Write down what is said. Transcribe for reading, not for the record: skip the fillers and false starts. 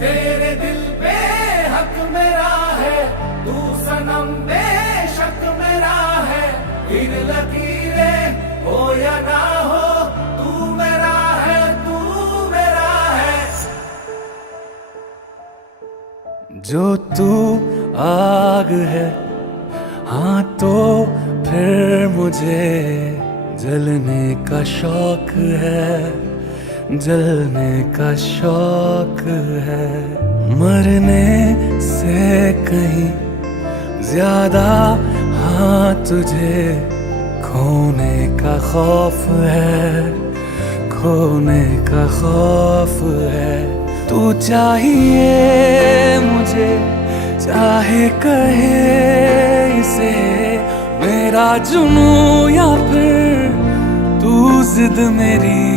तेरे दिल पे हक मेरा है, तू सनम बेशक मेरा है। इन लकीरें हो या ना हो, तू मेरा है, तू मेरा है। जो तू आग है, हाँ तो फिर मुझे जलने का शौक है, जलने का शौक है। मरने से कहीं ज्यादा हाँ तुझे खोने का खौफ है, खोने का खौफ है। तू चाहिए मुझे, चाहे कहे इसे मेरा जुनून या फिर तू जिद मेरी